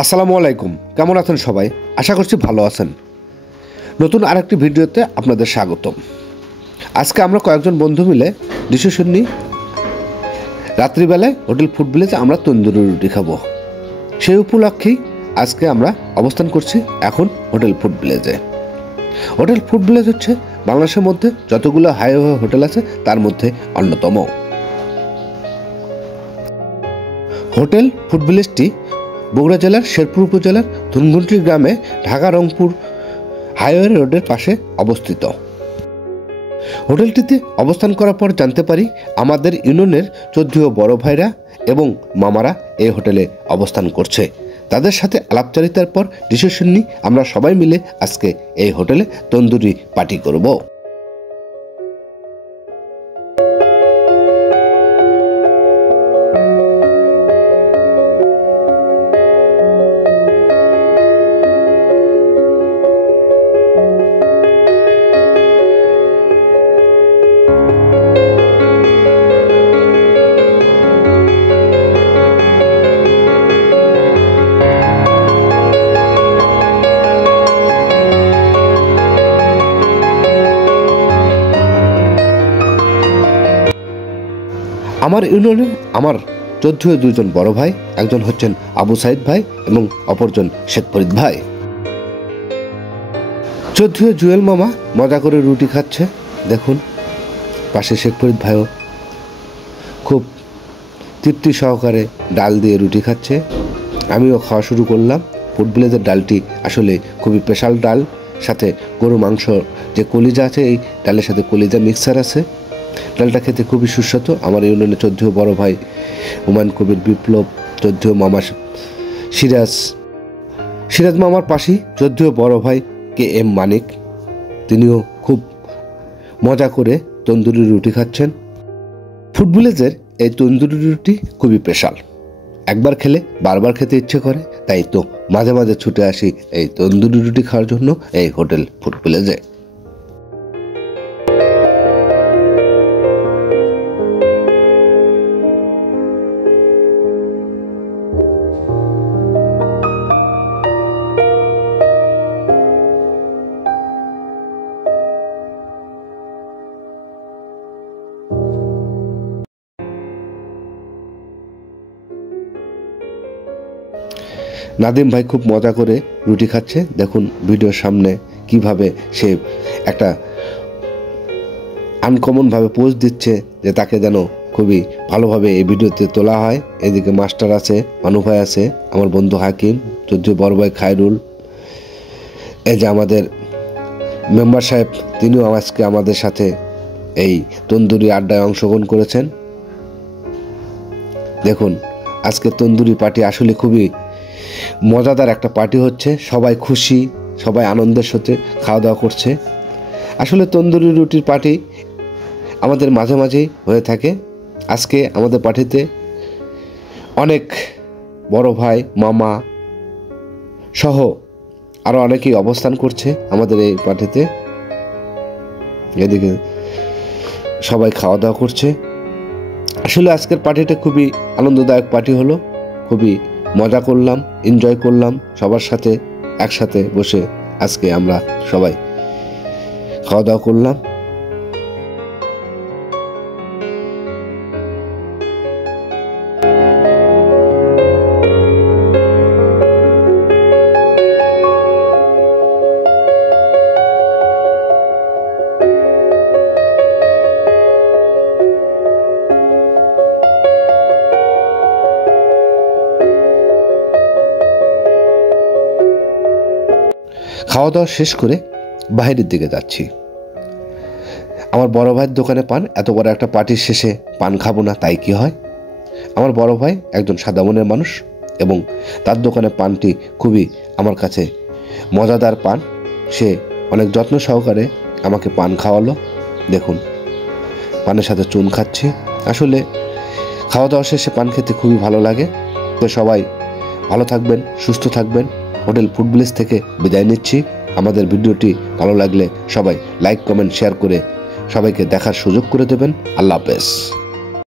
আসসালামু আলাইকুম, কেমন আছেন সবাই? আশা করছি ভালো আছেন। নতুন আরেকটি ভিডিওতে আপনাদের স্বাগতম। আজকে আমরা কয়েকজন বন্ধু মিলে ডিসিশন নিই রাত্রিবেলায় হোটেল ফুড ভিলেজে আমরা তন্দুরি রুটি খাবো। সেই উপলক্ষেই আজকে আমরা অবস্থান করছি এখন হোটেল ফুড ভিলেজে। হোটেল ফুড ভিলেজ হচ্ছে বাংলাদেশের মধ্যে যতগুলো হাইওয়ে হোটেল আছে তার মধ্যে অন্যতম। হোটেল ফুড ভিলেজটি বগুড়া জেলার শেরপুর উপজেলার ধুনঘুন্টি গ্রামে ঢাকা রংপুর হাইওয়ে রোডের পাশে অবস্থিত। হোটেলটিতে অবস্থান করার পর জানতে পারি আমাদের ইউনিয়নের 14 বড় ভাইরা এবং মামারা এই হোটেলে অবস্থান করছে। তাদের সাথে আলাপচারিতার পর ডিসিশন নিই আমরা সবাই মিলে আজকে এই হোটেলে তন্দুরি পার্টি করব। আমার ইউনিয়নে আমার 14 দুইজন বড় ভাই, একজন হচ্ছেন আবু সাইদ ভাই এবং অপরজন শেখ ফরিদ ভাই। 14 জুয়েল মামা মজা করে রুটি খাচ্ছে, দেখুন। পাশে শেখ ফরিদ ভাইও খুব তৃপ্তি সহকারে ডাল দিয়ে রুটি খাচ্ছে। আমিও খাওয়া শুরু করলাম। ফুড ভিলেজের ডালটি আসলে খুবই স্পেশাল ডাল, সাথে গরু মাংস যে কলিজা আছে এই ডালের সাথে কলিজা মিক্সার আছে। ডালটা খেতে খুবই সুস্বাদু। আমার ইউনিয়নে 14 বড় ভাই হুমায়ুন কবির বিপ্লব, 14 মামা সিরাজ মামার পাশেই 14 বড় ভাই কে এম মানিক, তিনিও খুব মজা করে তন্দুরি রুটি খাচ্ছেন। ফুড ভিলেজের এই তন্দুরি রুটি খুবই স্পেশাল, একবার খেলে বারবার খেতে ইচ্ছে করে, তাই তো মাঝে মাঝে ছুটে আসি এই তন্দুরি রুটি খাওয়ার জন্য এই হোটেল ফুড ভিলেজে। নাদিম ভাই খুব মজা করে রুটি খাচ্ছে, দেখুন ভিডিওর সামনে কিভাবে সে একটা আনকমনভাবে পোজ দিচ্ছে যে তাকে যেন খুবই ভালোভাবে এই ভিডিওতে তোলা হয়। এদিকে মাস্টার আছে, মানু ভাই আছে, আমার বন্ধু হাকিম, 14 বড় ভাই খায়রুল, এই যে আমাদের মেম্বার সাহেব, তিনিও আজকে আমাদের সাথে এই তন্দুরি আড্ডায় অংশগ্রহণ করেছেন। দেখুন আজকে তন্দুরি পার্টি আসলে খুবই মজাদার একটা পার্টি হচ্ছে, সবাই খুশি, সবাই আনন্দের সাথে খাওয়া দাওয়া করছে। আসলে তন্দুরি রুটির পার্টি আমাদের মাঝে মাঝেই হয়ে থাকে। আজকে আমাদের পার্টিতে অনেক বড় ভাই মামা সহ আরও অনেকেই অবস্থান করছে আমাদের এই পার্টিতে। এদিকে সবাই খাওয়া দাওয়া করছে। আসলে আজকের পার্টিটা খুবই আনন্দদায়ক পার্টি হলো, খুবই মজা করলাম, এনজয় করলাম সবার সাথে একসাথে বসে। আজকে আমরা সবাই খাওয়া দাওয়া করলাম। খাওয়া দাওয়া শেষ করে বাইরের দিকে যাচ্ছি। আমার বড় ভাইয়ের দোকানে পান, এত বড় একটা পার্টির শেষে পান খাবো না তাই কি হয়? আমার বড় ভাই একজন সাদা মনের মানুষ এবং তার দোকানে পানটি খুবই আমার কাছে মজাদার পান। সে অনেক যত্ন সহকারে আমাকে পান খাওয়ালো। দেখুন পানের সাথে চুন খাচ্ছি। আসলে খাওয়া দাওয়া শেষে পান খেতে খুবই ভালো লাগে। তো সবাই ভালো থাকবেন, সুস্থ থাকবেন। হোটেল ফুড ভিলেজ থেকে বিদায় নিচ্ছি। আমাদের ভিডিওটি ভালো লাগলে সবাই লাইক, কমেন্ট, শেয়ার করে সবাইকে দেখার সুযোগ করে দেবেন। আল্লাহ হাফেজ।